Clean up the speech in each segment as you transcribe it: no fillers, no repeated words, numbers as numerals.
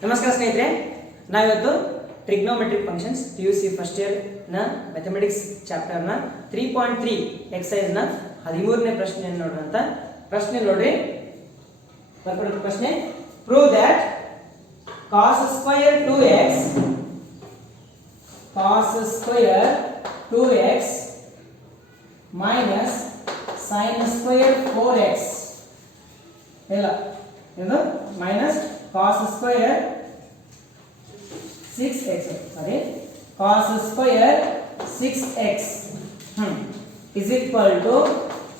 ನಮಸ್ಕಾರ ಸ್ನೇಹಿತರೆ, ನಾವಿವತ್ತು trigonometric functions PUC first year ನ ಮ್ಯಾಥಮೆಟಿಕ್ಸ್ ಚಾಪ್ಟರ್ ನ 3.3 ಎಕ್ಸರ್ಸೈಸ್ ನ 13ನೇ ಪ್ರಶ್ನೆಯನ್ನು ನೋಡೋಣ. ಪ್ರಶ್ನೆ ನೋಡ್ರಿ, ಬರ್ಕೊಡೋ ಪ್ರಶ್ನೆ. Prove that cos square 2x minus sin square 4x ಇಲ್ಲ ಇದು minus cos square 6x sorry cos square 6x is equal to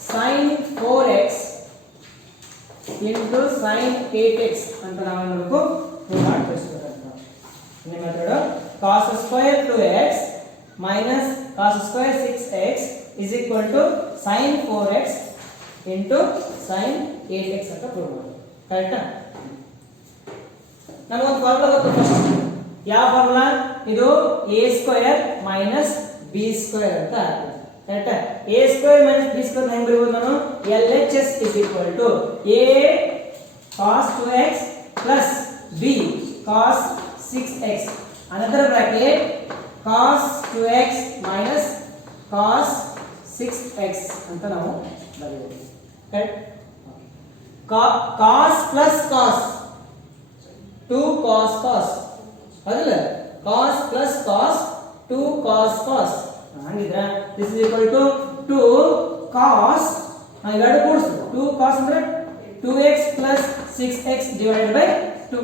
sin 4x into sin 8x ಅಂತ ನಾವು ನೋಡಬೇಕು. ಪ್ರೂವ್ ಮಾಡಿ ತೋರಿಸಬೇಕು. ನಿಮ್ಮ method cos square 2x minus cos square 6x is equal to sin 4x into sin 8x ಅಂತ prove ಮಾಡಿ. ಕರೆಕ್ಟಾ? ನಮಗೊಂದು ಫಾರ್ಮುಲಾ ಗೊತ್ತು. ಫಸ್ಟ್ ಯಾವ ಫಾರ್ಮುಲಾ ಇದು? a square minus b square ಅಂತ ಆಗುತ್ತೆ. ಕರೆಕ್ಟಾ? a square minus b square ಹೆಂಗೆ ಬರೆಯಬಹುದು ನಾನು? LHS is equal to a cos 2x plus b cos 6x another bracket cos 2x minus cos 6x ಅಂತ ನಾವು ಬರೆಯಬಹುದು. Correct? cos plus cos 2 cos cos ಅದಲ್ಲ, cos plus cos 2 cos cos ಹಂಗಿದ್ರೆ this is equal to 2 cos ಇವೆರಡು ಕೂಡಿಸು 2 cos ಅಂದ್ರೆ 2x plus 6x divided by 2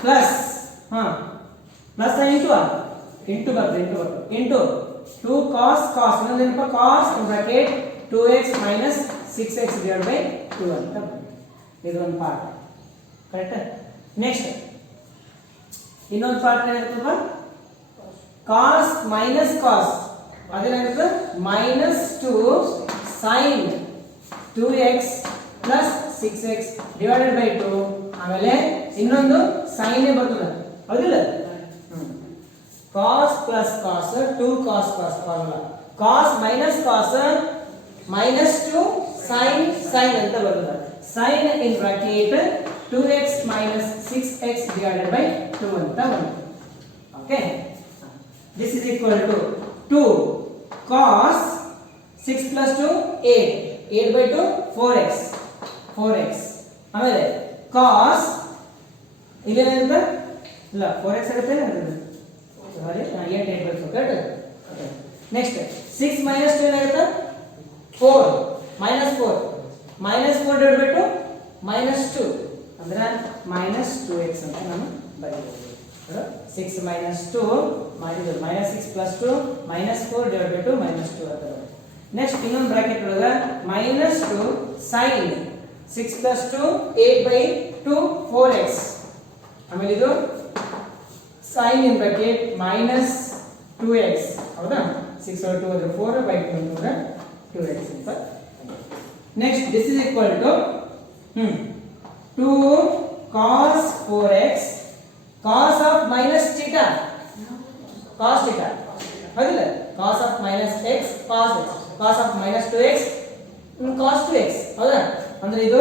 plus plus into ಬರ್ತದೆ into 2 cos cos ಇನ್ನೊಂದೇನಪ್ಪ cos bracket 2x minus 6x divided by 2 ಅಂತ ಇದು ಒಂದು ಪಾರ್ಟ್. ಕರೆಕ್ಟ್? ನೆಕ್ಸ್ಟ್ ಇನ್ನೊಂದು ಪಾರ್ಟ್ ಏನಿರ್ತದ? cos minus cos ಅದೇನಾಗುತ್ತೆ? minus 2 sin 2x plus 6x divided by 2 ಆಮೇಲೆ ಇನ್ನೊಂದು sin ಬರ್ತದೆ. ಹೌದಿಲ್ಲ? cos plus cos 2 cos cos formula. cos minus cos minus 2 sin ಅಂತ ಬರ್ತದೆ. sin in bracket 2x minus 6x divided by 2 ಅಂತ ಬಂತು. Okay, this is equal to 2 cos 6 plus 2 8 by 2 4x ಆಮೇಲೆ cos ಇಲ್ಲೇನಿರುತ್ತೆ? ಇಲ್ಲ 4x ಆಗುತ್ತೆ ಸಾರಿ 8 by 4. Correct? Okay, next 6 minus 2 ಏನಾಗುತ್ತೆ? 4 minus 4 divided by 2 minus 2 ಅಂದ್ರೆ minus 2x ಅಂತ ನಾನು ಬರೆಯಬಹುದು. 6 minus 2 ಮಾಡಿದ್ರು minus 6 plus 2 minus 4 divided by 2 minus 2 ಅಂತ ಬರುತ್ತೆ. ನೆಕ್ಸ್ಟ್ ಇನ್ನೊಂದು ಬ್ರಾಕೆಟ್ ಒಳಗ minus 2 sin 6 plus 2 8 by 2 4x ಆಮೇಲೆ ಇದು sin in bracket minus 2x ಹೌದಾ? 6 over 2 ಅಂದ್ರೆ 4 by 2 ಅಂದ್ರೆ 2x ಅಂತ. Next this is equal to 2 cos 4x cos of minus theta cos theta ಹೌದಿಲ್ಲ? cos of minus x cos x cos of minus 2x cos 2x ಹೌದಾ? ಅಂದ್ರೆ ಇದು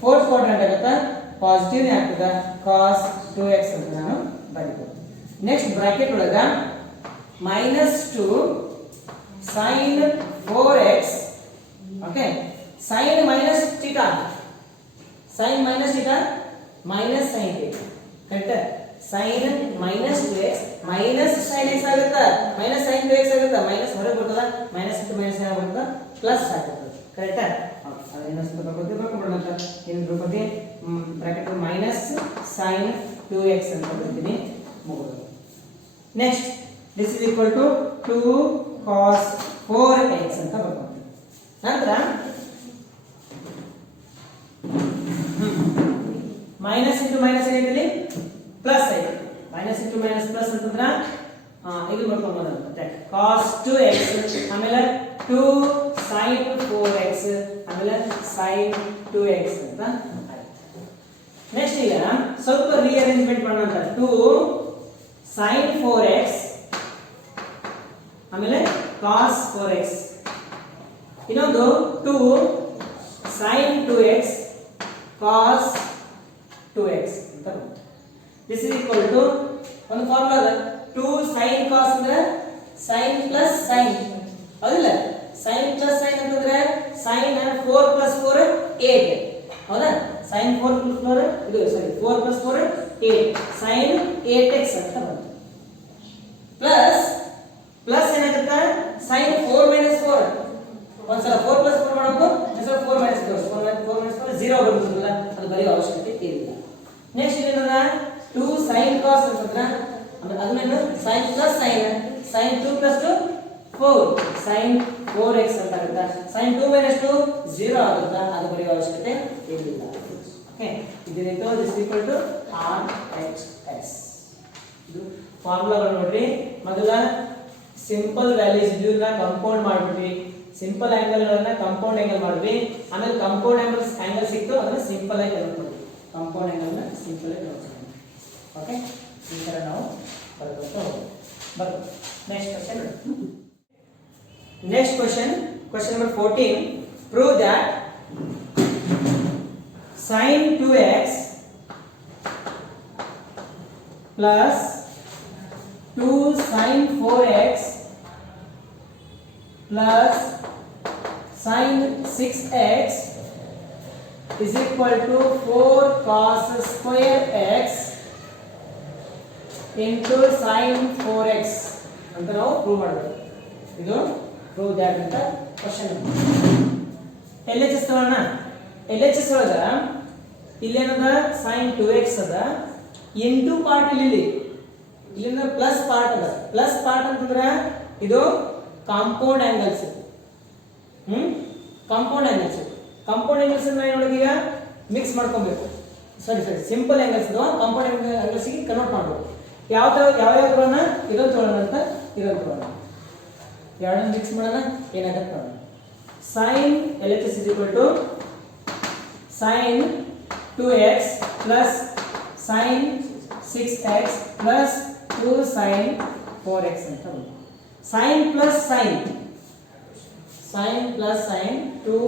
fourth quadrant ಆಗುತ್ತೆ, positive ನೇ ಆಗ್ತದೆ. cos 2x ಅಂತ ನಾನು ಬರೀಬಹುದು. ನೆಕ್ಸ್ಟ್ ಬ್ರಾಕೆಟ್ ಒಳಗ minus 2 sin 4x okay sin minus theta minus sin theta. Correct? sin minus 2x minus sin x ಆಗುತ್ತೆ, minus sin 2x ಆಗುತ್ತೆ, minus ಹೊರಗೆ ಬರ್ತದ, minus into minus ಏನಾಗ ಬರ್ತದ ಪ್ಲಸ್ ಆಗುತ್ತೆ. ಕರೆಕ್ಟ್? ಅದನ್ನ ಸ್ವಲ್ಪ ಬರ್ಕೊಬಿಡೋಣ ಅಂತ. ಇನ್ ರೂಪಕ್ಕೆ ಬ್ರಾಕೆಟ್ minus sin 2x ಅಂತ ಬರ್ತೀನಿ. ಮುಗಿದು next this is equal to 2 cos 4x ಅಂತ ಬರ್ಕೊಳ್ತೀವಿ. ನಂತರ ಮೈನಸ್ ಇಂಟು ಮೈನಸ್ ಏನಿದೆ? ಪ್ಲಸ್ ಐತೆ. ಮೈನಸ್ ಇಂಟು ಮೈನಸ್ ಪ್ಲಸ್ ಅಂತಂದ್ರೆ ಇದು ಬರ್ಕೊಂಬೋದು ಅಂತ. cos 2x ಆಮೇಲೆ 2 sin 4x ಆಮೇಲೆ sin 2x ಅಂತ ಆಯ್ತು. ನೆಕ್ಸ್ಟ್ ಈಗ ಸ್ವಲ್ಪ ರೀಅರೇಂಜ್ಮೆಂಟ್ ಮಾಡೋಣ. 2 sin 4x ಆಮೇಲೆ cos 4x ಇನ್ನೊಂದು 2 sin 2x cos 2x ಅಂತ ಬರುತ್ತೆ. ದಿಸ್ ಇಸ್ ಈಕ್ವಲ್ ಟು ಒಂದು ಫಾರ್ಮುಲಾ ಅದ 2 sin cos ಅಂದ್ರೆ sin plus sin ಹೌದಿಲ್ಲ sin plus sin ಅಂತಂದ್ರೆ sin 4 plus 4 8 ಹೌದಾ sin 4 plus 4 ಇದು ಸಾರಿ 4 plus 4 8 sin 8x ಅಂತ ಬಂತು ಪ್ಲಸ್ ಏನಾಗುತ್ತೆ sin 4 minus 4 ಒಂದ್ಸಲ 4 plus 4 ಮಾಡಬೇಕು ಒಂದ್ಸಲ 4 minus 4 4 minus 4 0 ಬರುತ್ತಲ್ಲ ಅದು ಬರೆಯೋ ಅವಶ್ಯಕತೆ ಇಲ್ಲ ನೆಕ್ಸ್ಟ್ ಏನದ 2 sin cos ಅಂತಂದ್ರೆ ಅದನ್ನ sin plus sin 2 plus 2 4 sin 4x ಅಂತ ಆಗುತ್ತೆ sin 2 minus 2 0 ಆಗುತ್ತೆ ಅದು ಬರೆಯೋ ಅವಶ್ಯಕತೆ ಇಲ್ಲ ಓಕೆ ಇದೇನಿತ್ತು ದಿಸ್ ಈಕ್ವಲ್ ಟು RHS ಇದು ಫಾರ್ಮುಲಾಗಳು ನೋಡ್ರಿ ಮೊದಲ ಸಿಂಪಲ್ ವ್ಯಾಲ್ಯೂಸ್ ಇದನ್ನ ಕಂಪೌಂಡ್ ಮಾಡ್ಬಿಟ್ವಿ ಸಿಂಪಲ್ ಆಂಗಲ್ ಗಳನ್ನ ಕಂಪೌಂಡ್ ಆಂಗಲ್ ಮಾಡಿದ್ವಿ ಆಮೇಲೆ ಕಂಪೌಂಡ್ ಆಂಗಲ್ ಸಿಕ್ತು ಅದನ್ನ ಸಿಂಪಲ್ ಆಗಿ ಕನ್ವರ್ಟ್ ಮಾಡಿದ್ವಿ ಕಂಪೌಂಡ್ ಆಂಗಲ್ ನ ಸಿಂಪಲ್ ಆಗಿ ಕನ್ವರ್ಟ್ ಮಾಡಿದ್ವಿ ಓಕೆ ಈ ತರ ನಾವು ಬರ್ತಾ ಹೋಗೋಣ next question number 14 prove that sin 2x plus 2 sin 4x plus sin 6x is equal to 4 cos square x into sin 4x ಅಂತ ನಾವು ಪ್ರೂವ್ ಮಾಡಬೇಕು ಇದು ಪ್ರೂವ್ ದ್ಯಾಟ್ ಅಂತ ಕ್ವೆಶ್ಚನ್ LHS ತಗೋಣ LHS ಒಳಗ ಇಲ್ಲೇನದ sin 2x ಅದ ಇಂಟು ಪಾರ್ಟ್ ಇಲ್ಲಿಂದ plus part ಅದ ಪ್ಲಸ್ ಪಾರ್ಟ್ ಅಂತಂದ್ರೆ ಇದು ಕಾಂಪೌಂಡ್ ಆಂಗಲ್ಸ್ ಕಾಂಪೌಂಡ್ ಆಂಗಲ್ಸ್ ಅಂದ್ರೆ ಏನೊಳಗೆ ಈಗ ಮಿಕ್ಸ್ ಮಾಡ್ಕೊಬೇಕು ಸಾರಿ ಸಿಂಪಲ್ ಆಂಗಲ್ಸ್ ಇದು ಕಾಂಪೌಂಡ್ ಆಂಗಲ್ಸ್ ಗೆ ಕನ್ವರ್ಟ್ ಮಾಡಬೇಕು ಯಾವ ತಗೋಣ ಇದೊಂದು ತಗೋಣ ಅಂತ ಇದೊಂದು ತಗೋಣ ಎರಡನ್ನು ಮಿಕ್ಸ್ ಮಾಡೋಣ ಏನಾಗುತ್ತೆ ನೋಡೋಣ sin LHS is equal to sin 2x plus sin 6x plus 2 sin 4x ಅಂತ ಬರುತ್ತೆ sin plus sin 2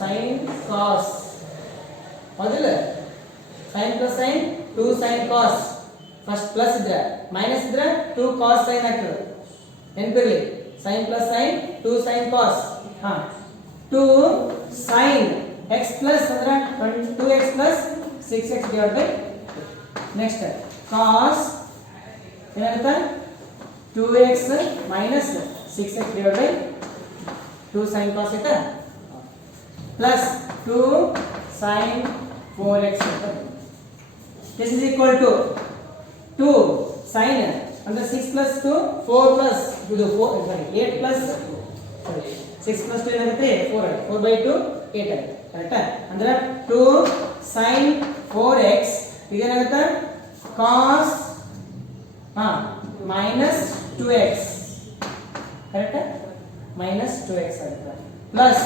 sin cos ಹೌದಿಲ್ಲ sin plus sin 2 sin cos first plus ಇದ್ರೆ ಮೈನಸ್ ಇದ್ರೆ 2 cos sin ಆಗ್ತದೆ ನೆನಪಿರಲಿ sin plus sin 2 sin cos 2 sin x plus ಅಂದ್ರೆ 2x plus 6x divided by next cos ಏನಾಗುತ್ತೆ 2x minus 6x divided by 2 sin cos ಆಯ್ತಾ plus 2 sin 4x ಅಂತ this is equal to 2 sin ಅಂದ್ರೆ 6 plus 2 4 plus ಇದು 4 sorry 8 plus sorry 6 plus 2 ಏನಾಗುತ್ತೆ 4 by 2 8 ಆಗುತ್ತೆ ಕರೆಕ್ಟಾ ಅಂದ್ರೆ 2 sin 4x ಇದೇನಾಗುತ್ತೆ cos minus 2x ಕರೆಕ್ಟಾ minus 2x ಆಗುತ್ತೆ plus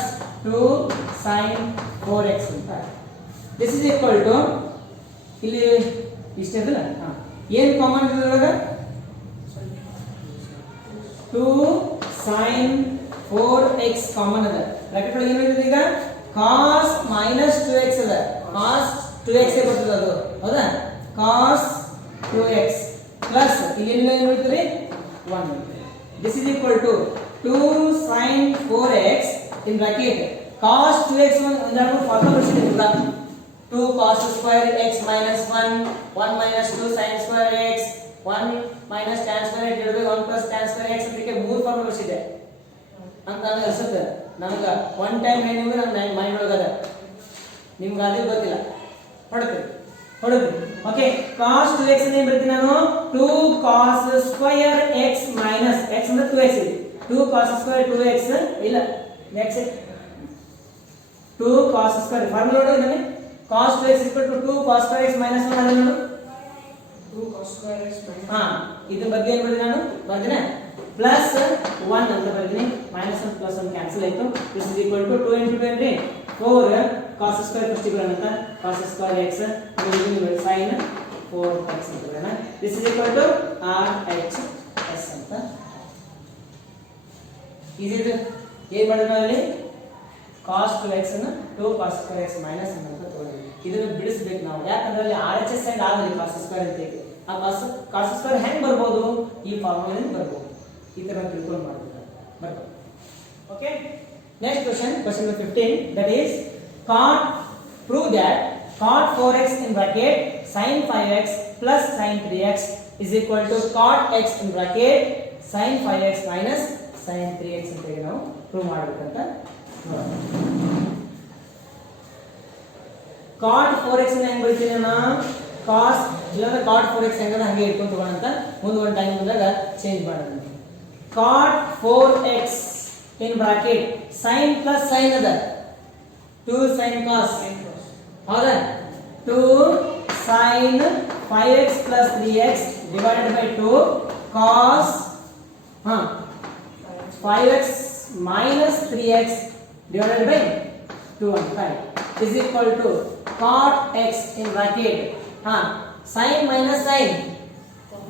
2 sin 4x ಅಂತ this is equal to ಇಲ್ಲಿ ಇಷ್ಟ ಇದಲ್ಲ ಏನು ಕಾಮನ್ ಇದೆ ಒಳಗ 2 sin 4x ಕಾಮನ್ ಅದ ಬ್ರಾಕೆಟ್ ಒಳಗೆ ಏನು ಇದೆ ಈಗ cos minus 2x ಅದ cos 2x ಬರ್ತದೆ ಅದು ಹೌದಾ cos 2x plus ಇಲ್ಲಿ ಏನು ಉಳಿತದೆ 1 this is equal to 2 sin 4x in bracket cos 2x ಒಂದನ್ನು formula ಬಳಸಿದ್ದೀವಿ 2 cos square x minus 1 minus 2 sin square x 1 minus tan square x divided by 1 plus tan square x ಅದಕ್ಕೆ ಮೂರು formula ಬಳಸಿದೆ ಅಂತ ನನಗೆ ಅನ್ಸುತ್ತೆ ನನಗೆ ಒನ್ ಟೈಮ್ ಏನಿದೆ ನನ್ನ ಮೈಂಡ್ ಒಳಗದ ನಿಮ್ಗೆ ಅದೇ ಗೊತ್ತಿಲ್ಲ ಹೊಡದ್ರಿ ಓಕೆ cos 2x ಏನು ಬರ್ತೀನಿ ನಾನು 2 cos square x minus x ಅಂದ್ರೆ 2x ಇದೆ 2 cos square 2x ಇಲ್ಲ x 2 cos square ಫಾರ್ಮುಲಾ ನೋಡಿ ನನಗೆ cos 2x equal to 2 cos square x minus 1 ಅದೇ ನೋಡು 2 cos square x ಇದು ಬಗ್ಗೆ ಏನು ಮಾಡಿದೆ ನಾನು ಬರ್ದಿನ ಪ್ಲಸ್ 1 ಅಂತ ಬರ್ತೀನಿ ಮೈನಸ್ 1 ಪ್ಲಸ್ 1 ಕ್ಯಾನ್ಸಲ್ ಆಯ್ತು this is equal to 2 into 2 ಅಂದ್ರೆ 4 cos square ಫಸ್ಟ್ ಬರೋಣ ಅಂತ cos square x sin 4x ಅಂತ ಬರೋಣ this is equal to RHS ಅಂತ ಈಸಿ ಇದೆ ಏನು ಮಾಡಿದ್ವಿ ಅಲ್ಲಿ cos 2x ಅನ್ನು 2 cos square x minus 1 ಅಂತ ತಗೊಂಡ್ವಿ ಇದನ್ನು ಬಿಡಿಸಬೇಕು ನಾವು ಯಾಕಂದ್ರೆ ಅಲ್ಲಿ RHS ಅಂಡ್ ಆದ್ರೆ cos square ಅಂತ ಆ ಕಾಸ್ ಸ್ಕ್ವೇರ್ ಹೆಂಗ್ ಬರ್ಬೋದು ಈ ಫಾರ್ಮುಲಾದಿಂದ ಬರ್ಬೋದು ಈ ತರ ತಿಳ್ಕೊಂಡು ಮಾಡ್ಬೇಕು ಬರ್ಬೋದು okay next question number 15 that is cot prove that cot 4x in bracket sin 5x plus sin 3x is equal to cot x in bracket sin 5x minus sin 3x ಅಂತ ಹೇಳಿ ನಾವು ಪ್ರೂವ್ ಮಾಡಬೇಕಂತ cot 4x ನ ಹೆಂಗ್ ಬರೀತೀನಿ ನಾನು cos ಇಲ್ಲಂದ್ರೆ cot 4x ಹೆಂಗದ ಹಂಗೆ ಇಟ್ಕೊಂಡು ತಗೊಳ್ಳಂತ ಮುಂದೆ ಒಂದು ಟೈಮ್ ಬಂದಾಗ ಚೇಂಜ್ ಮಾಡೋಣ cot 4x in bracket sin plus sin ಅದ 2 sin cos ಹೌದಾ 2 sin 5x plus 3x divided by 2 cos 5x minus 3x divided by 2 and 5 is equal to cot x in bracket sin minus sin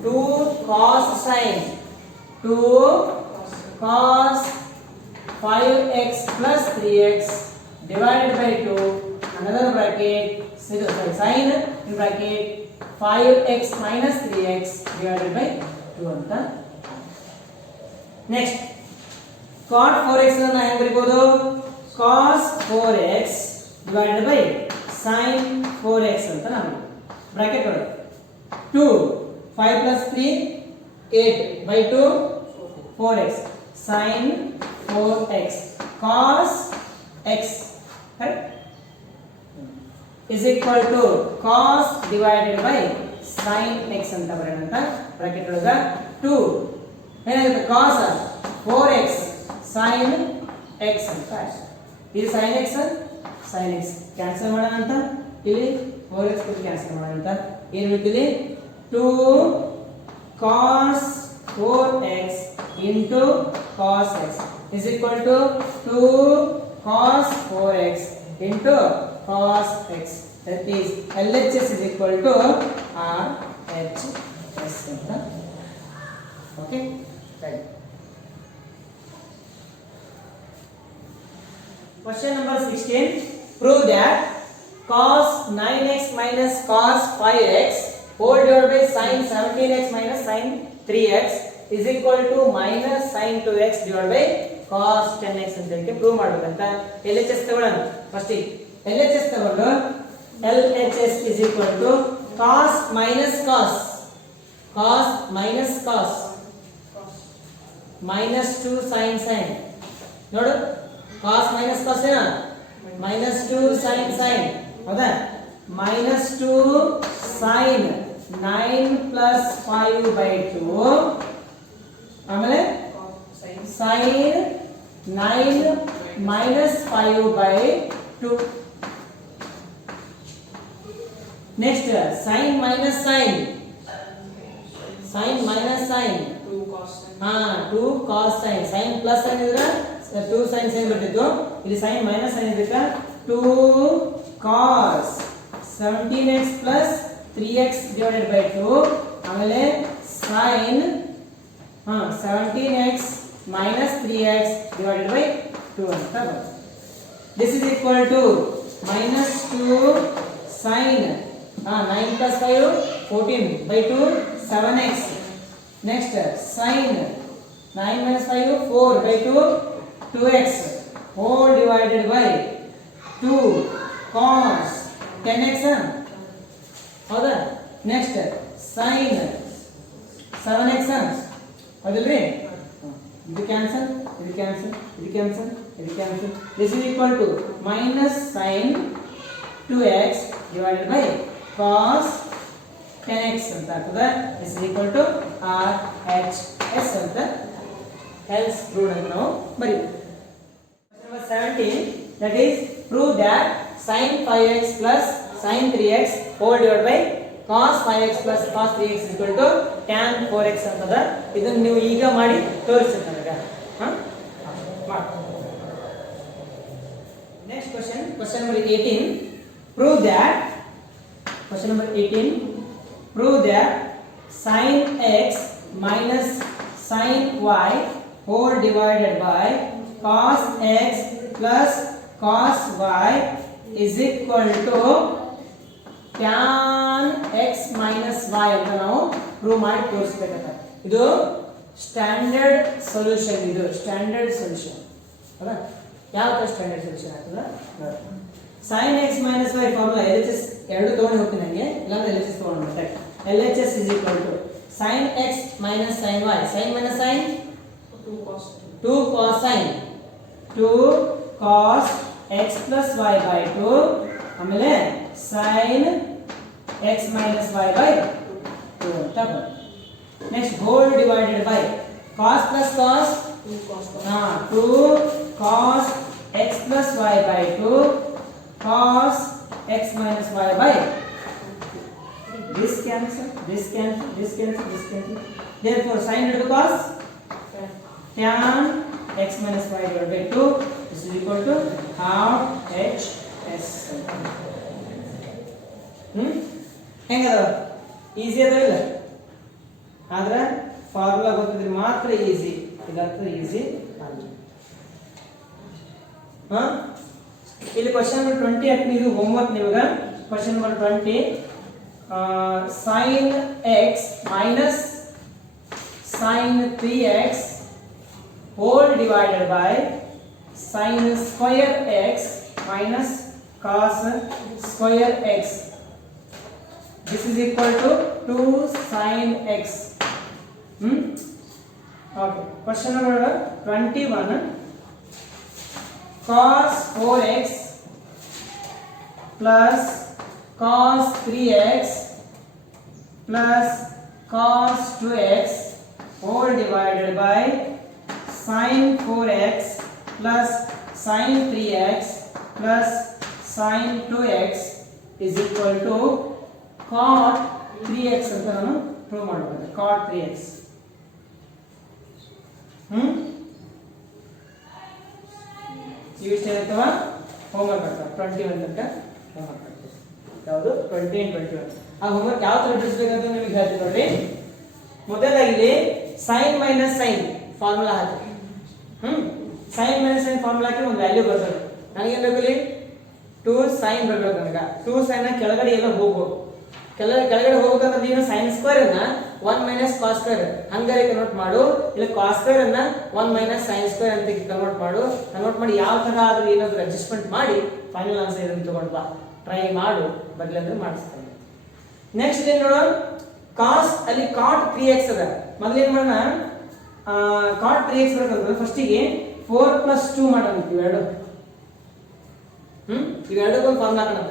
2 cos sin 2 cos 5x plus 3x divided by 2 another bracket sin in bracket 5x minus 3x divided by 2 ಅಂತ next cot 4x ಅನ್ನು ಹೆಂಗೆ ಬರೆಯಬಹುದು cos 4x divided by sin 4x ಅಂತ ನಾವು bracket ಒಳಗೆ 2 5 plus 3 8 by 2 4x sin 4x cos x correct is equal to cos divided by sin x ಅಂತ ಬರೋಣ ಅಂತ ಬ್ರಾಕೆಟ್ ಒಳಗೆ 2 ಏನಾಗುತ್ತೆ cos 4x sin x ಅಂತ ಇದು sin x ಕ್ಯಾನ್ಸಲ್ ಮಾಡೋಣ ಅಂತ ಇಲ್ಲಿ 4x ಕ್ಯಾನ್ಸಲ್ ಮಾಡೋಣ ಅಂತ ಏನು ಉಳಿದಿದೆ 2 cos 4x into cos x is equal to 2 cos 4x into cos x that is LHS is equal to RHS okay right question number 16 prove that cos 9x minus cos 5x whole divided by sin 17x minus sin 3x is equal to minus sin 2x divided by cos 10x ಅಂತ ಹೇಳಿ prove ಮಾಡಬೇಕಂತ LHS ತಗೊಳ್ಳೋಣ first LHS ತಗೊಂಡು LHS is equal to cos minus cos minus 2 sin ನೋಡು cos minus cos ಏನ minus 2 sin ಹೌದಾ minus 2 sin 9 plus 5 by 2 ಆಮೇಲೆ sin 9 minus 5 by 2 next sin minus sin 2 cos sin plus sin ಇದ್ರೆ 2 sin ಬರ್ತಿತ್ತು ಇಲ್ಲಿ sin minus sin ಇದಕ್ಕೆ 2 cos 17x plus 3x divided by 2 ಆಮೇಲೆ sin 17x minus 3x divided by 2 ಅಂತ ಬರುತ್ತೆ this is equal to minus 2 sin 9 plus 5 14 by 2 7x next sin 9 minus 5 4 by 2 2x whole divided by 2 cos 10x ಹೌದಾ next sin 7x ಹೌದಲ್ರಿ ಇದು cancel this is equal to minus sin 2x divided by cos 10x ಅಂತ ಆಗ್ತದೆ this is equal to RHS ಅಂತ else proved ಅಂತ ನಾವು ಬರೀತೀವಿ number 17 that is prove that sin 5x plus sin 3x whole divided by cos 5x plus cos 3x is equal to tan 4x ಅಂತದ ಇದನ್ನ ನೀವು ಈಗ ಮಾಡಿ ತೋರಿಸಿ ನನಗೆ next question number 18 prove that sin x minus sin y whole divided by cos x plus cos y is equal to tan x minus y ಅಂತ ನಾವು prove ಮಾಡಿ ತೋರಿಸ್ಬೇಕಾಗ್ತದೆ. ಇದು ಸ್ಟ್ಯಾಂಡರ್ಡ್ ಸೊಲ್ಯೂಷನ್. ಇದು ಸ್ಟ್ಯಾಂಡರ್ಡ್ ಸೊಲ್ಯೂಷನ್ ಅಲ್ಲ. ಯಾವ ತರ ಸ್ಟ್ಯಾಂಡರ್ಡ್ ಸೊಲ್ಯೂಷನ್ ಆಗ್ತದ ನೋಡಿ. sin x minus y formula LHS ಎರಡು ತಗೊಂಡು ಹೋಗ್ತೀನಿ ನನಗೆ, ಇಲ್ಲಾಂದ್ರೆ LHS ತಗೊಂಡು ಬರ್ತೇನೆ. LHS is equal to sin x minus sin y. sin minus sin 2 cos sin 2 cos x plus y by 2 ಆಮೇಲೆ sin x minus y by 2 ಅಂತ ಬರುತ್ತೆ. Next whole divided by cos plus cos 2 cos x plus y by 2 cos x minus y by this cancel, this cancel, this cancel, this cancel. Therefore sin into cos tan x minus y divided by 2 is equal to half h s. ಹೆಂಗದ? Easy ಅದ ಇಲ್ಲ? ಆದ್ರೆ formula ಗೊತ್ತಿದ್ರೆ ಮಾತ್ರ easy, ಇಲ್ಲಂತೂ easy ಅಲ್ಲ. ಇಲ್ಲಿ question number 20 ಹಾಕ್ತೀನಿ. ಇದು ಹೋಮ್ವರ್ಕ್ ನಿಮಗೆ. Question number 20 sin x minus sin 3x whole divided by sin square x minus cos square x. This is equal to 2 sin x. Okay. Question number 21. Cos 4x plus cos 3x plus cos 2x whole divided by sin 4x plus sin 3x plus sin 2x is equal to cot 3x ಅಂತ ನಾನು prove ಮಾಡಬಹುದು. cot 3x. ಇವಿಷ್ಟೇ ಅಥವಾ homework ಮಾಡ್ತಾರೆ 21 ತನಕ homework ಮಾಡ್ತಾರೆ. ಯಾವುದು 20 and 21. ಆ homework ಯಾವ ತರ ಬಿಡಿಸಬೇಕಂತ ನಿಮಗೆ ಹೇಳ್ತೀನಿ ನೋಡ್ರಿ. ಮೊದಲಾಗಿ sin ಮೈನಸ್ sin ಫಾರ್ಮುಲಾ ಹಾಕಿ. sin ಮೈನಸ್ sin ಫಾರ್ಮುಲಾ ಹಾಕಿ ಒಂದು ವ್ಯಾಲ್ಯೂ ಬರ್ತದೆ. ನನಗೆ ಏನು ಬೇಕು ಇಲ್ಲಿ 2 sin ಬರಬೇಕು. ನನಗೆ 2 sin ಕೆಳಗಡೆ ಎಲ್ಲ ಹೋಗ್ಬೇಕು. ಕೆಳಗಡೆ ಹೋಗ್ಬೇಕಂದ್ರೆ ನೀನು sin ಸ್ಕ್ವೇರ್ ಅನ್ನ 1 ಮೈನಸ್ cos ಸ್ಕ್ವೇರ್ ಹಂಗಾರೆ ಕನ್ವರ್ಟ್ ಮಾಡು. ಇಲ್ಲ cos ಸ್ಕ್ವೇರ್ ಅನ್ನ 1 ಮೈನಸ್ sin ಸ್ಕ್ವೇರ್ ಅಂತ ಕನ್ವರ್ಟ್ ಮಾಡಿ ಯಾವ ತರ ಆದ್ರೂ ಏನಾದ್ರೂ ಅಡ್ಜಸ್ಟ್ಮೆಂಟ್ ಮಾಡಿ ಫೈನಲ್ ಆನ್ಸರ್ ಇದನ್ನ ತಗೊಂಡು ಬಾ. ಟ್ರೈ ಮಾಡು, ಬದಲಾದ್ರೆ ಮಾಡಿಸ್ತಾನೆ. ನೆಕ್ಸ್ಟ್ ಏನ್ ನೋಡೋಣ. cos ಅಲ್ಲಿ cot 3x ಅದ. ಮೊದಲು ಏನ್ ಮಾಡೋಣ, cot 3x ಬರಬೇಕಂದ್ರೆ ಫಸ್ಟಿಗೆ 4 + 2 ಮಾಡೋಣ. ಇವೆರಡು ಇವೆರಡಕ್ಕೊಂದು ಫಾರ್ಮುಲಾ ಹಾಕೋಣ.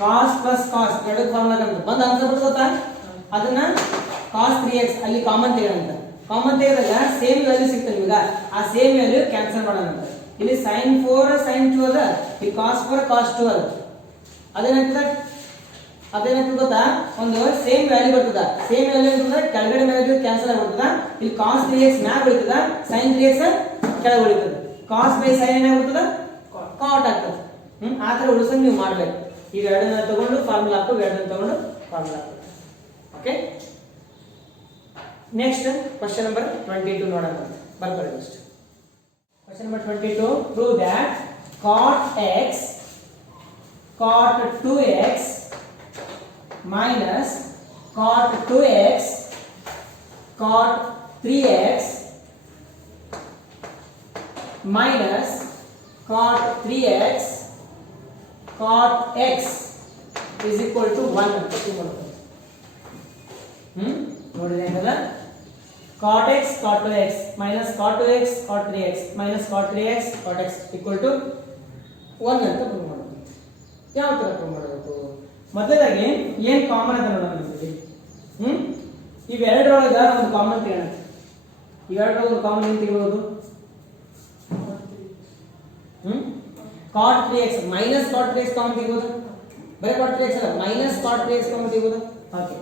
cos plus cos ಎರಡಕ್ಕೆ ಫಾರ್ಮುಲಾ ಹಾಕೋಣ. ಬಂದ ಆನ್ಸರ್ ಬರ್ತದೆ ಗೊತ್ತಾ? ಅದನ್ನ cos 3x ಅಲ್ಲಿ ಕಾಮನ್ ತೆಗೆಯೋಣ. ಕಾಮನ್ ತೆಗೆದಾಗ ಸೇಮ್ ವ್ಯಾಲ್ಯೂ ಸಿಗ್ತದೆ ನಿಮಗೆ. ಆ ಸೇಮ್ ವ್ಯಾಲ್ಯೂ ಕ್ಯಾನ್ಸಲ್ ಮಾಡೋಣ. ಇಲ್ಲಿ sin 4 sin 2 ಅದ, ಇಲ್ಲಿ cos 4 cos 2 ಅದ. ಅದೇನಾಗ್ತದೆ ಗೊತ್ತಾ? ಒಂದು ಸೇಮ್ ವ್ಯಾಲ್ಯೂ ಬರ್ತದ. ಸೇಮ್ ವ್ಯಾಲ್ಯೂ ಅಂತಂದ್ರೆ ಕೆಳಗಡೆ ವ್ಯಾಲ್ಯೂ ಕ್ಯಾನ್ಸಲ್ ಆಗ್ಬಿಡ್ತದ. ಇಲ್ಲಿ cos 3x ಮ್ಯಾಗ ಉಳಿತದ, sin 3x ಕೆಳಗೆ ಉಳಿತದ. cos by sin ಏನಾಗ್ಬಿಡ್ತದ? cot ಆಗ್ತದೆ. ಆ ತರ ಉಳಿಸಂಗ್ ನೀವು ಮಾಡ್ಬೇಕು. ಈಗ ಎರಡನ್ನ ತಗೊಂಡು ಫಾರ್ಮುಲಾ ಹಾಕು, ಎರಡನ್ನ ತಗೊಂಡು ಫಾರ್ಮುಲಾ ಹಾಕು. ಓಕೆ. ನೆಕ್ಸ್ಟ್ ಕ್ವೆಶ್ಚನ್ ನಂಬರ್ 22 ನೋಡೋಣ. ಬರ್ಕೊಳ್ಳಿ next question number 22. Prove that cot x cot 2x minus cot 2x cot 3x minus cot 3x cot x is equal to 1 ಅಂತ ತಿಳ್ಕೊಳ್ಳೋಣ. ನೋಡಿದ್ರೆ ಏನಲ್ಲ, cot x cot 2x minus cot 2x cot 3x minus cot 3x cot x equal to 1 ಅಂತ prove ಮಾಡೋದು. ಯಾವ ತರ prove ಮಾಡಬೇಕು? ಮೊದಲಾಗಿ ಏನ್ ಕಾಮನ್ ಅಂತ ನೋಡೋಣ. ಇವೆರಡರೊಳಗ ಒಂದು ಕಾಮನ್ ತೆಗೋಣ. ಇವೆರಡರೊಳಗ ಒಂದು ಕಾಮನ್ ಏನು ತೆಗಿಬಹುದು? cot 3x minus cot 3x common ತೆಗಿಬಹುದು. ಬರೀ cot 3x ಅಲ್ಲ, minus cot 3x ಕಾಮನ್ ತೆಗಿಬಹುದು. ಓಕೆ,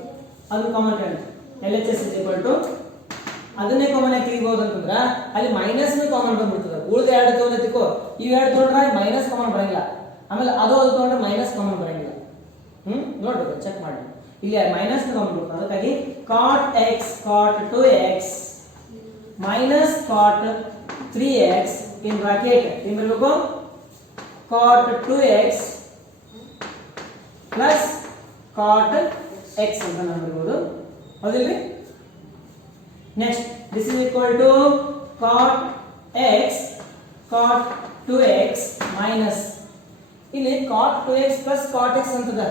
ಅದು ಕಾಮನ್ ತೆಗೋಣ. LHS is equal to ಅದನ್ನೇ ಕಾಮನ್ ಆಗಿ ತೆಗಿಬಹುದು ಅಂತಂದ್ರೆ ಅಲ್ಲಿ ಮೈನಸ್ ಕಾಮನ್ ಬಂದ್ಬಿಡ್ತದೆ. ಉಳಿದ ಎರಡು ತಗೊಂಡಿದ್ದಕ್ಕೂ ಇವೆರಡು ತಗೊಂಡ್ರೆ ಮೈನಸ್ ಕಾಮನ್ ಬರಂಗಿಲ್ಲ. ಆಮೇಲೆ ಅದು ತಗೊಂಡ್ರೆ ಮೈನಸ್ ಕಾಮನ್ ಬರಂಗಿಲ್ಲ. ನೋಡ್ಬೇಕು, ಚೆಕ್ ಮಾಡಿ. ಇಲ್ಲಿ ಮೈನಸ್ ಕಾಮನ್ ಬರುತ್ತೆ. ಅದಕ್ಕಾಗಿ cot x cot 2x minus cot 3x in bracket ಏನು ಬರಬೇಕು? cot 2x plus cot x ಅಂತ ನಾವು ಬರೆಯಬಹುದು ಹೌದಿಲ್ರಿ next this is equal to cot x cot 2x minus ಇಲ್ಲಿ cot 2x plus cot x ಅಂತದ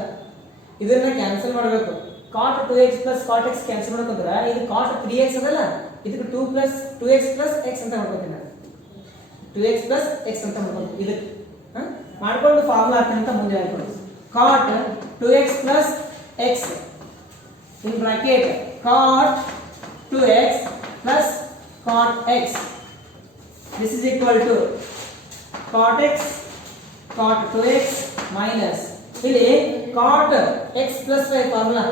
ಇದನ್ನ ಕ್ಯಾನ್ಸಲ್ ಮಾಡಬೇಕು cot 2x plus cot x cancel ಮಾಡಬೇಕಂದ್ರೆ ಇದು cot 3x ಅದಲ್ಲ ಇದಕ್ಕೆ 2 plus 2x plus x ಅಂತ ಮಾಡ್ಕೊತೀನಿ ನಾನು 2x plus x ಅಂತ ಮಾಡ್ಕೊತೀನಿ ಇದಕ್ಕೆ ಮಾಡ್ಕೊಂಡು ಫಾರ್ಮುಲಾ ಅಂತ ಮುಂದೆ ಹಾಕೋದು cot 2x plus x in bracket cot 2x plus cot x this is equal to cot x cot 2x minus ಇಲ್ಲಿ cot x plus y formula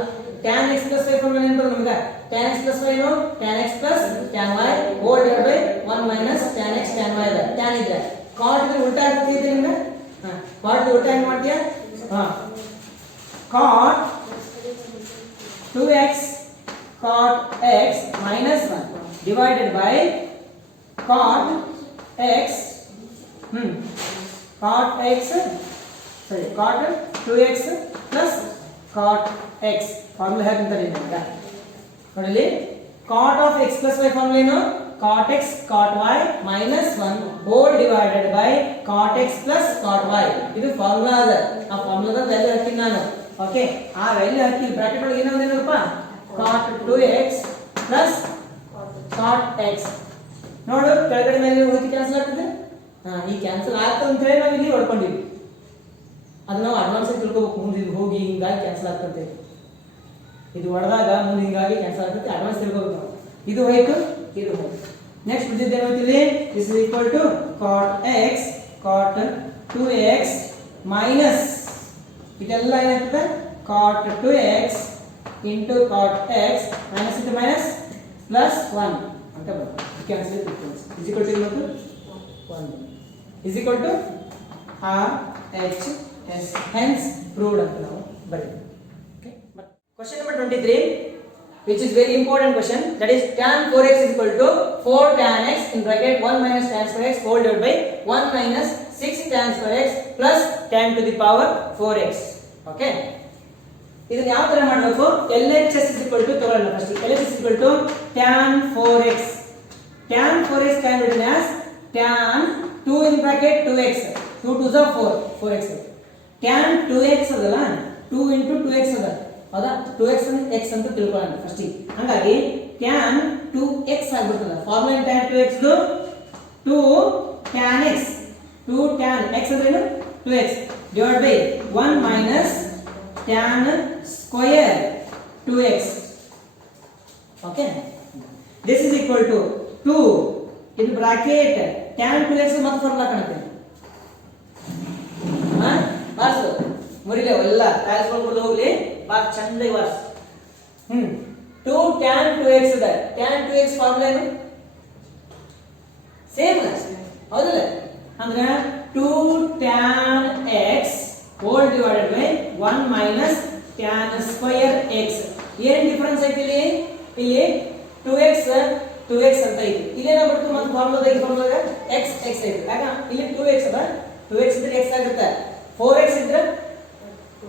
tan x plus y formula ಏನು ಬರುತ್ತೆ ನಮಗೆ tan x plus y ನು tan x plus tan y whole divided by 1 minus tan x tan y ಇದೆ tan ಇದೆ cot ಇದ್ರೆ ಉಲ್ಟಾ ಆಗ್ತಿದೆ ನಿಮಗೆ cot ಉಲ್ಟಾ ಏನು ಮಾಡ್ತೀಯಾ cot 2x cot x minus 1 divided by cot x cot x sorry cot 2x plus cot x formula ಹೇಗಂತಾರೆ ನಿಮಗೆ ನೋಡಿ cot of x plus y formula ಏನು cot x cot y minus 1 whole divided by cot x plus cot y ಇದು formula ಅದ ಆ ಫಾರ್ಮುಲಾದ value ಹಾಕ್ತೀನಿ ನಾನು okay ಆ ವ್ಯಾಲ್ಯೂ ಹಾಕಿ ಬ್ರಾಕೆಟ್ ಒಳಗೆ ಏನು ಬಂದಿರಪ್ಪ cot 2x plus cot x ನೋಡು ಕೆಳಗಡೆ ಮೇಲೆ ಹೋಗಿ ಕ್ಯಾನ್ಸಲ್ ಆಗ್ತದೆ ಈ ಕ್ಯಾನ್ಸಲ್ ಆಗ್ತದೆ ಅಂತ ಹೇಳಿ ನಾವು ಇಲ್ಲಿ ಹೊಡ್ಕೊಂಡಿವಿ ಅದು ನಾವು ಅಡ್ವಾನ್ಸ್ ಆಗಿ ತಿಳ್ಕೋಬೇಕು ಮುಂದೆ ಇದು ಹೋಗಿ ಹಿಂಗಾಗಿ ಕ್ಯಾನ್ಸಲ್ ಆಗ್ತದೆ ಇದು ಹೊಡೆದಾಗ ಮುಂದೆ ಹಿಂಗಾಗಿ ಕ್ಯಾನ್ಸಲ್ ಆಗ್ತದೆ ಅಡ್ವಾನ್ಸ್ ತಿಳ್ಕೋಬೇಕು ನಾವು ಇದು ಹೋಯ್ತು ಇದು ಹೋಯ್ತು ನೆಕ್ಸ್ಟ್ ಉಳಿದಿದ್ದು ಏನಾಯ್ತಿಲ್ಲಿ this is equal to cot x cot 2x minus ಇದೆಲ್ಲ ಏನಾಗ್ತದೆ cot 2x into cot x minus into minus plus 1 ಅಂತ ಬರುತ್ತೆ ಕ್ಯಾನ್ಸಲ್ is equal to ಏನು 1 is equal to r h s hence proved ಅಂತ ನಾವು ಬರೆಯೋದು okay question number 23 which is very important question that is tan 4x is equal to 4 tan x in bracket 1 minus tan square x whole divided by 1 minus 6 tan square x plus tan to the power 4x okay ಇದನ್ನ ಯಾವ ತರ ಮಾಡಬೇಕು LHS ತಗೊಳ್ಳೋಣ first LHS tan 4x tan 4x can be written as tan 2 in bracket 2x 2 2s are 4 4x tan 2x ಅದಲ್ಲ 2 into 2x ಅದ ಹೌದಾ 2x ಅಂದ್ರೆ x ಅಂತ ತಿಳ್ಕೊಳ್ಳೋಣ ಫಸ್ಟ್ ಹಾಗಾಗಿ tan 2x ಆಗಿಬಿಡ್ತದೆ formula tan 2x 2 tan x 2 tan x ಅಂದ್ರೆ ಏನು 2x divided by 1 minus tan square 2x okay this is equal to 2 in bracket tan 2x ಮತ್ತೆ ಫಾರ್ಮುಲಾ ಕಾಣುತ್ತೆ ಬಾರ್ಸು ಮುರಿಲೆ ಎಲ್ಲ ಕಾಯಿಸ್ಕೊಂಡು ಹೋಗ್ಲಿ ಬಾರ್ ಚಂದ ಬಾರ್ಸ್ 2 tan 2x ಇದೆ tan 2x formula ಏನು same ಹೌದಲ್ಲ ಅಂದ್ರೆ 2 tan x whole divided by 1 minus tan square x ಏನು ಡಿಫರೆನ್ಸ್ ಐತಿ ಇಲ್ಲಿ 2x ಅಂತ ಐತಿ ಇಲ್ಲೇನ ಬರುತ್ತೆ ಮತ್ತೆ ಫಾರ್ಮುಲಾದ ಈ ಫಾರ್ಮುಲಾಗ x ಐತಿ ಆಗ ಇಲ್ಲಿ 2x ಅದ 2x ಇದ್ರೆ x ಆಗುತ್ತೆ 4x ಇದ್ರೆ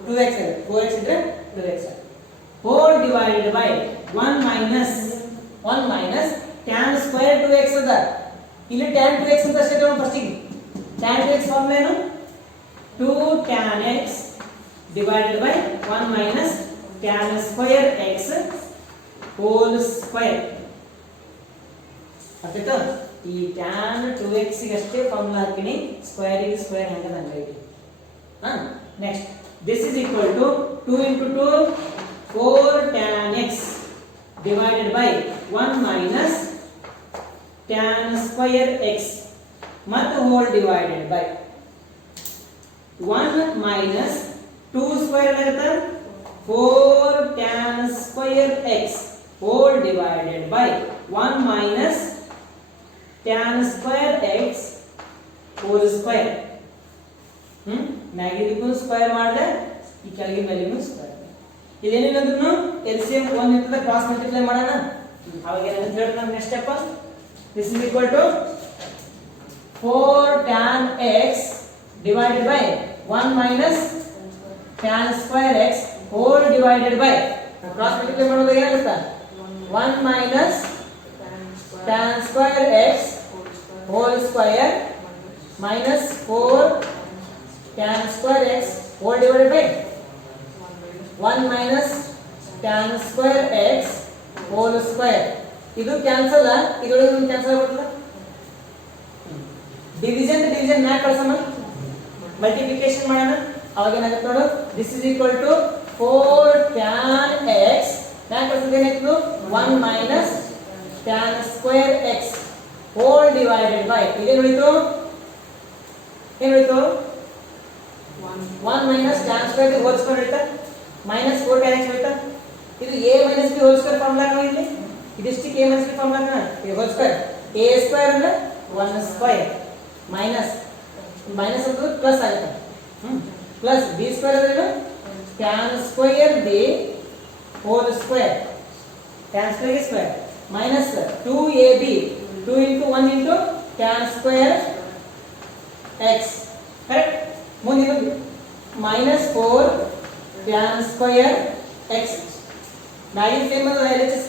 2x ಆಗುತ್ತೆ 4x ಇದ್ರೆ 2x whole divided by 1 minus tan square 2x ಅದ ಇಲ್ಲಿ tan 2x ಅಂತ ಅಷ್ಟೇ ತಗೊಂಡು ಫಸ್ಟ್ ಗೆ tan 2x ಫಾರ್ಮುಲಾ ಏನು 2 tan x divided by 1 minus tan square x whole square ಅರ್ಥಾಯ್ತಾ ಈ tan 2x ಗೆ ಅಷ್ಟೇ ಫಾರ್ಮುಲಾ ಹಾಕಿನಿ ಸ್ಕ್ವೇರ್ ಗೆ ಸ್ಕ್ವೇರ್ ಹಂಗದ ಹಂಗೈತಿ next this is equal to 2 into 2 4 tan x divided by 1 minus tan square x ಮತ್ತು whole divided by 1 minus 2 square ಏನಾಗುತ್ತೆ 4 tan square x whole divided by 1 minus tan square x whole square ಮ್ಯಾಗಿನೂ square ಮಾಡಿದೆ ಈ ಕೆಳಗಿನ ಮೇಲಿನೂ square ಇದೇನೇನಂದ್ರೂ LCM 1 ಇರ್ತದೆ cross multiply ಮಾಡೋಣ ಅವಾಗ ಏನಂತ ಹೇಳ್ತಾರೆ next step this is equal to 4 tan x divided by 1 minus tan square x whole divided by cross multiply ಮಾಡೋದು ಏನಾಗುತ್ತೆ 1 minus tan square x whole square minus 4 tan square x whole divided by 1 minus tan square x whole square. ಇದು cancel, ಇದರೊಳಗೆ cancel ಆಗುತ್ತಲ್ಲ. Division ಮ್ಯಾಕ್ ಕಳ್ಸೋಣ, multiplication ಮಾಡೋಣ. ಅವಾಗ ಏನಾಗುತ್ತೆ ನೋಡು, this is equal to 4 tan x ಮ್ಯಾಕ್ ಕಳ್ಸೋದು ಏನಾಯ್ತು 1 minus tan square x whole divided by ಇದೇನು ಉಳಿತು 1 minus tan square ಗೆ whole square ಉಳಿತಾ minus 4 tan x ಉಳಿತಾ. ಇದು a minus b whole square formula ನೋಡಿ ಇಲ್ಲಿ, ಇದಿಷ್ಟಕ್ಕೆ a minus b ಫಾರ್ಮುಲಾ ಇದು whole square a square ಅಂದ್ರೆ 1 square minus ಅಂದ್ರೆ plus ಆಗುತ್ತೆ, ಪ್ಲಸ್ b square ಅಂದ್ರೆ tan square b whole square, tan square is square minus 2ab 2 into 1 into tan square x correct. ಮುಂದೆ minus 4 tan square x ಮ್ಯಾಗಿನ same ಅಲ್ಲ RHS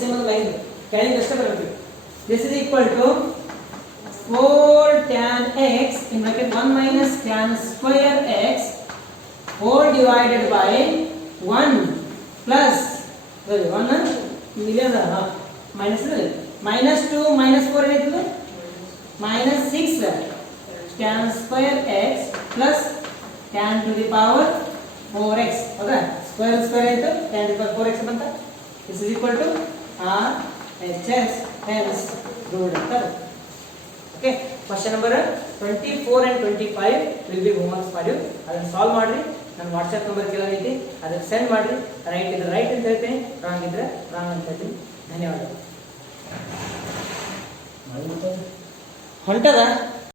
same ಅಲ್ಲ line ಕೆಳಗೆ ಅಷ್ಟೇ ಬರುತ್ತೆ. this is equal to 4 tan x in bracket 1 minus tan square x whole divided by 1 plus 1 million minus 2 minus 4 ಏನಾಯ್ತು minus 6 tan square x plus tan to the power 4x ಹೌದಾ. Square ಆಯ್ತು tan to the power 4x ಬಂತ. this is equal to RHS hence ruled ಅಂತ. Okay, question number 24 and 25 will be homeworks for you. ಅದನ್ನ solve ಮಾಡ್ರಿ. ನನ್ನ WhatsApp number ಕೆಳಗೆ ಐತಿ, ಅದಕ್ಕೆ ಸೆಂಡ್ ಮಾಡ್ರಿ. ರೈಟ್ ಇದ್ರೆ ರೈಟ್ ಅಂತ ಹೇಳ್ತೀನಿ, ರಾಂಗ್ ಇದ್ರೆ ರಾಂಗ್ ಅಂತ ಹೇಳ್ತೀನಿ. ಧನ್ಯವಾದ. ಹೊಂಟದ